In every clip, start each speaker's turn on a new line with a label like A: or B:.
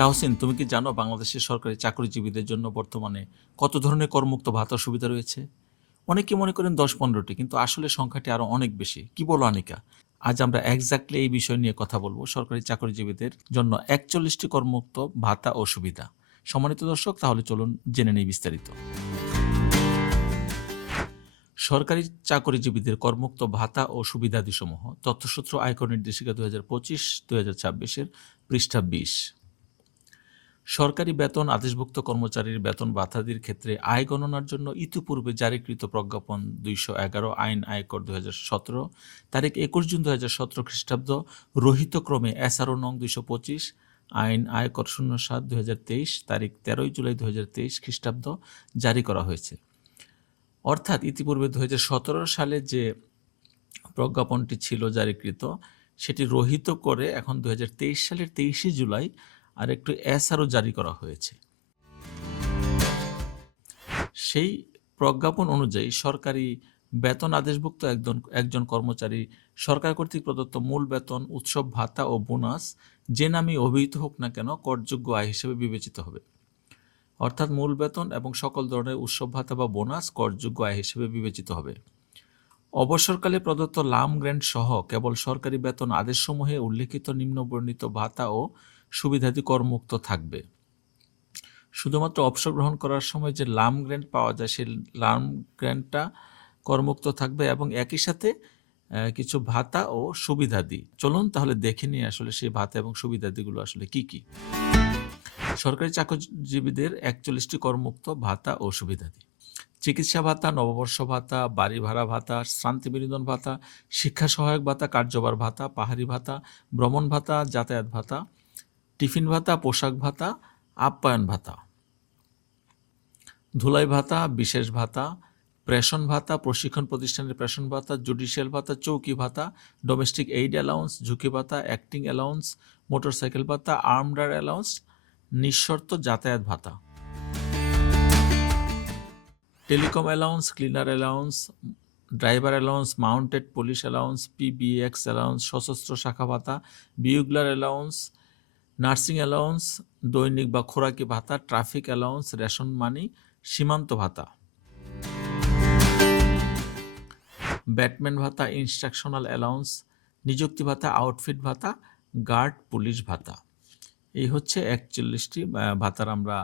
A: তাহসিন, তুমি কি জানো বাংলাদেশের সরকারি চাকরিজীবীদের জন্য বর্তমানে কত ধরনের করমুক্ত ভাতা সুবিধা রয়েছে? অনেকে মনে করেন দশ পনেরোটি, কিন্তু আসলে সংখ্যাটি আরও অনেক বেশি। কি বলো আনিকা? আজ আমরা এক্স্যাক্টলি এই বিষয় নিয়ে কথা বলব, সরকারি চাকরিজীবীদের জন্য একচল্লিশটি করমুক্ত ভাতা ও সুবিধা। সম্মানিত দর্শক, তাহলে চলুন জেনে নেই বিস্তারিত। সরকারি চাকরিজীবীদের কর্মুক্ত ভাতা ও সুবিধাদিসমূহ, তথ্যসূত্র আয়কর নির্দেশিকা দু হাজার পঁচিশ দু হাজার ছাব্বিশের পৃষ্ঠা বিশ। সরকারি বেতন, আদেশভুক্ত কর্মচারীর বেতন ভাতাদির ক্ষেত্রে আয় গণনার জন্য ইতিপূর্বে জারিকৃত প্রজ্ঞাপন দুইশো এগারো আইন আয়কর দুই হাজার সতেরো, তারিখ একুশ জুন দু সতেরো খ্রিস্টাব্দ রহিত ক্রমে এসআরও নং দুইশো পঁচিশ, আইন আয়কর শূন্য সাত দুই হাজার তেইশ, তারিখ তেরোই জুলাই দু তেইশ খ্রিস্টাব্দ, জারি করা হয়েছে। অর্থাৎ ইতিপূর্বে দু সতেরো সালে যে প্রজ্ঞাপনটি ছিল জারিকৃত, সেটি রহিত করে এখন দু তেইশ সালের তেইশে জুলাই আর একটু এসআরও জারি করা হয়েছে। সেই প্রজ্ঞাপন অনুযায়ী সরকারি বেতন আদেশভুক্ত একজন একজন কর্মচারী সরকার কর্তৃক প্রদত্ত মূল বেতন, উৎসব, ভাতা ও বোনাস যে নামে অভিহিত হোক না কেন করযোগ্য আয় হিসেবে বিবেচিত হবে। অর্থাৎ মূল বেতন এবং সকল ধরনের উৎসব, ভাতা বা বোনাস করযোগ্য আয় হিসেবে বিবেচিত হবে। অবসরকালে প্রদত্ত লাম গ্র্যান্ট সহ কেবল সরকারি বেতন আদেশসমূহে উল্লেখিত নিম্নবর্ণিত ভাতা ও সুবিধাদি করমুক্ত থাকবে। শুধুমাত্র অবসর গ্রহণ করার সময় যে লাম গ্র্যান্ট পাওয়া যায়, সেই লাম গ্র্যান্টটা করমুক্ত থাকবে এবং একই সাথে কিছু ভাতা ও সুবিধাদি। চলুন তাহলে দেখে নিই আসলে সেই ভাতা এবং সুবিধাদিগুলো আসলে কি কি। সরকারি চাকরিজীবীদের একচল্লিশটি করমুক্ত ভাতা ও সুবিধাদি। চিকিৎসা ভাতা, নববর্ষ ভাতা, বাড়ি ভাড়া ভাতা শ্রান্তি বিনোদন ভাতা, শিক্ষা সহায়ক ভাতা কার্যবার ভাতা, পাহাড়ি ভাতা, ভ্রমণ ভাতা, যাতায়াত ভাতা টিফিন ভাতা, পোশাক ভাতা, আপ্যায়ন ভাতা। ধুলাই ভাতা, বিশেষ ভাতা প্রেষণ ভাতা, প্রশিক্ষণ প্রতিষ্ঠানের প্রেষণ ভাতা, জুডিশিয়াল ভাতা, চৌকি ভাতা, ডোমেস্টিক এইড অ্যালাউন্স, ঝুঁকি ভাতা, অ্যাক্টিং অ্যালাউন্স, মোটরসাইকেল ভাতা, আর্মডার অ্যালাউন্স, নিঃশর্ত যাতায়াত ভাতা। Telecom allowance, cleaner allowance, driver allowance, mounted police allowance, PBX allowance, সশস্ত্র শাখা ভাতা, বিউগলার অ্যালাউন্স নার্সিং অ্যালাউন্স, দৈনিক বা খোরাকি ভাতা, ট্রাফিক অ্যালাউন্স, রেশন মানি, সীমান্ত ভাতা। ব্যাটম্যান ভাতা, ইনস্ট্রাকশনাল অ্যালাউন্স, নিযুক্তি ভাতা, আউটফিট ভাতা, গার্ড, পুলিশ ভাতা। এই হচ্ছে একচল্লিশটি ভাতার আমরা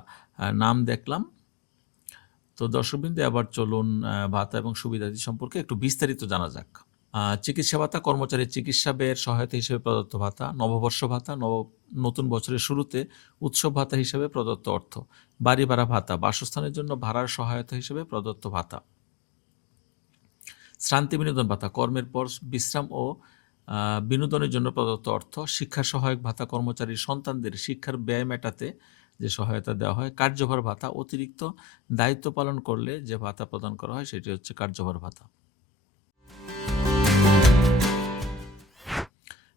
A: নাম দেখলাম। তো দর্শকবৃন্দে আবার চলুন ভাতা এবং সুবিধাদি সম্পর্কে একটু বিস্তারিত জানা যাক। চিকিৎসা ভাতা, কর্মচারীর চিকিৎসা ব্যয়ের সহায়তা হিসেবে প্রদত্ত ভাতা, নববর্ষ ভাতা, নব, নতুন বছরের শুরুতে উৎসব ভাতা হিসেবে প্রদত্ত অর্থ, বাড়ি ভাড়া ভাতা, বাসস্থানের জন্য ভাড়ার সহায়তা হিসেবে প্রদত্ত ভাতা। শ্রান্তি বিনোদন ভাতা, কর্মের পর বিশ্রাম ও বিনোদনের জন্য প্রদত্ত অর্থ, শিক্ষা সহায়ক ভাতা কর্মচারীর সন্তানদের শিক্ষার ব্যয় মেটাতে যে সহায়তা দেওয়া হয়, কার্যভার ভাতা, অতিরিক্ত দায়িত্ব পালন করলে যে ভাতা প্রদান করা হয়, সেটি হচ্ছে কার্যভার ভাতা।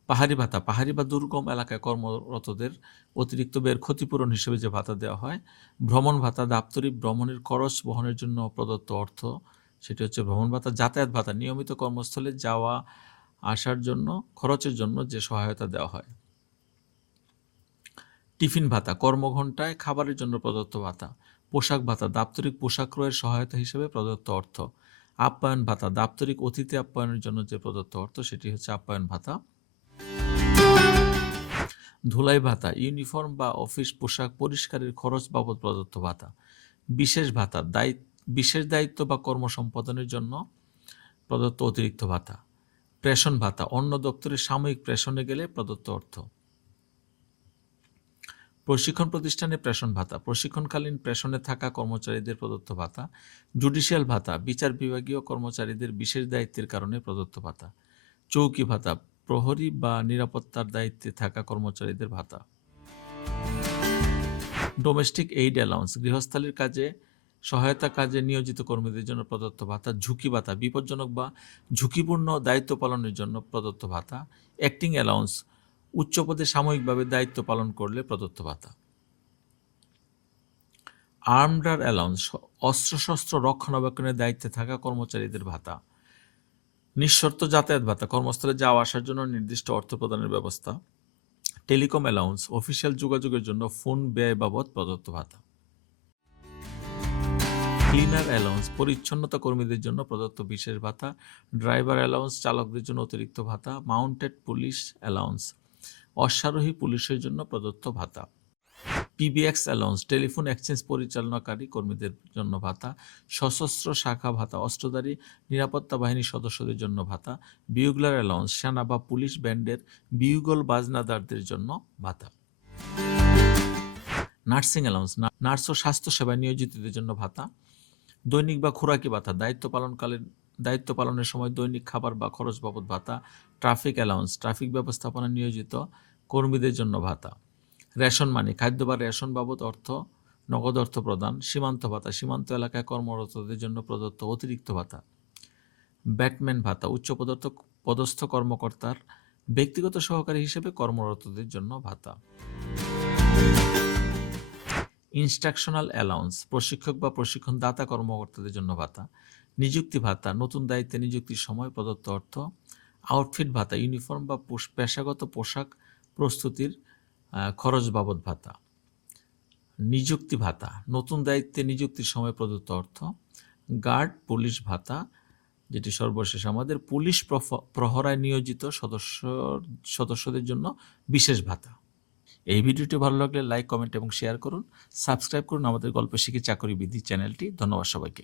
A: পাহাড়ি ভাতা, পাহাড়ি বা দুর্গম এলাকায় কর্মরতদের অতিরিক্ত ব্যয়ের ক্ষতিপূরণ হিসেবে যে ভাতা দেওয়া হয়, ভ্রমণ ভাতা, দাপ্তরিক ভ্রমণের খরচ বহনের জন্য প্রদত্ত অর্থ, সেটি হচ্ছে ভ্রমণ ভাতা, যাতায়াত ভাতা, নিয়মিত কর্মস্থলে যাওয়া, আসার জন্য, খরচের জন্য যে সহায়তা দেওয়া হয়। টিফিন ভাতা, কর্মঘণ্টায় খাবারের জন্য প্রদত্ত ভাতা, পোশাক ভাতা, দাপ্তরিক পোশাক ক্রয়ের সহায়তা হিসেবে প্রদত্ত অর্থ, আপ্যায়ন ভাতা, দাপ্তরিক অতিথি আপ্যায়নের জন্য যে প্রদত্ত অর্থ, সেটি হচ্ছে আপ্যায়ন ভাতা। ধুলাই ভাতা, ইউনিফর্ম বা অফিস পোশাক পরিষ্কারের খরচ বাবদ প্রদত্ত ভাতা, বিশেষ ভাতা বিশেষ দায়িত্ব বা কর্ম সম্পাদনের জন্য প্রদত্ত অতিরিক্ত ভাতা, প্রেষণ ভাতা, অন্য দপ্তরে সাময়িক প্রেষণে গেলে প্রদত্ত অর্থ। প্রশিক্ষণ প্রতিষ্ঠানে প্রেষণ ভাতা, প্রশিক্ষণকালীন প্রেষণে থাকা কর্মচারীদের প্রদত্ত ভাতা, জুডিশিয়াল ভাতা, বিচার বিভাগীয় কর্মচারীদের বিশেষ দায়িত্বের কারণে প্রদত্ত ভাতা, চৌকি ভাতা প্রহরী বা নিরাপত্তার দায়িত্বে থাকা কর্মচারীদের ভাতা। ডোমেস্টিক এইড অ্যালাউন্স গৃহস্থালির কাজে, সহায়তা কাজে নিয়োজিত কর্মীদের জন্য প্রদত্ত ভাতা, ঝুঁকি ভাতা, বিপজ্জনক বা ঝুঁকিপূর্ণ দায়িত্ব পালনের জন্য প্রদত্ত ভাতা। অ্যাক্টিং অ্যালাউন্স উচ্চ পদে সাময়িকভাবে দায়িত্ব পালন করলে প্রদত্ত ভাতা। আর্মডার অ্যালাউন্স অস্ত্রশস্ত্র রক্ষণাবেক্ষণের দায়িত্বে থাকা কর্মচারীদের ভাতা। নিঃশর্ত যাতায়াত ভাতা, কর্মস্থলে যাওয়া আসার জন্য নির্দিষ্ট অর্থ প্রদানের ব্যবস্থা, টেলিকম অ্যালাউন্স, অফিসিয়াল যোগাযোগের জন্য ফোন ব্যয় বাবদ প্রদত্ত ভাতা। ক্লিনার অ্যালাউন্স, পরিচ্ছন্নতা কর্মীদের জন্য প্রদত্ত বিশেষ ভাতা, ড্রাইভার অ্যালাউন্স, চালকদের জন্য অতিরিক্ত ভাতা, মাউন্টেড পুলিশ অ্যালাউন্স, অশ্বারোহী পুলিশের জন্য প্রদত্ত ভাতা। পিবিএক্স অ্যালাউন্স টেলিফোন এক্সচেঞ্জ পরিচালনাকারী কর্মীদের জন্য ভাতা, সশস্ত্র শাখা ভাতা, অস্ত্রধারী নিরাপত্তা বাহিনীর সদস্যদের জন্য ভাতা, বিউগলার অ্যালাউন্স সেনা বা পুলিশ ব্যান্ডের বিউগল বাজনাদারদের জন্য ভাতা। নার্সিং অ্যালাউন্স নার্স ও স্বাস্থ্য সেবায় নিয়োজিতদের জন্য ভাতা, দৈনিক বা খোরাকি ভাতা, দায়িত্ব পালনকালীন, দায়িত্ব পালনের সময় দৈনিক খাবার বা খরচ বাবদ ভাতা, ট্রাফিক অ্যালাউন্স ট্রাফিক ব্যবস্থাপনা নিয়োজিত কর্মীদের জন্য ভাতা। রেশন মানি, খাদ্য বা রেশন বাবদ অর্থ, নগদ অর্থ প্রদান, সীমান্ত ভাতা, সীমান্ত এলাকায় কর্মরতদের জন্য প্রদত্ত অতিরিক্ত ভাতা। ব্যাটম্যান ভাতা, উচ্চ পদস্থ পদস্থ কর্মকর্তার ব্যক্তিগত সহকারী হিসেবে কর্মরতদের জন্য ভাতা। ইনস্ট্রাকশনাল অ্যালাউন্স, প্রশিক্ষক বা প্রশিক্ষণ দাতা কর্মকর্তাদের জন্য ভাতা। নিযুক্তি ভাতা, নতুন দায়িত্বে নিযুক্তির সময় প্রদত্ত অর্থ। আউটফিট ভাতা, ইউনিফর্ম বা পোশ- পেশাগত পোশাক প্রস্তুতির খরচ বাবদ ভাতা, নিযুক্তি ভাতা, নতুন দায়িত্বে নিযুক্তির সময় প্রদত্ত অর্থ, গার্ড, পুলিশ ভাতা, যেটি সর্বশেষ আমাদের পুলিশ প্রহরায় নিয়োজিত সদস্য, সদস্যদের জন্য বিশেষ ভাতা। এই ভিডিওটি ভালো লাগলে লাইক, কমেন্ট এবং শেয়ার করুন, সাবস্ক্রাইব করুন আমাদের গল্প শিখে চাকরি বিধি চ্যানেলটি। ধন্যবাদ সবাইকে।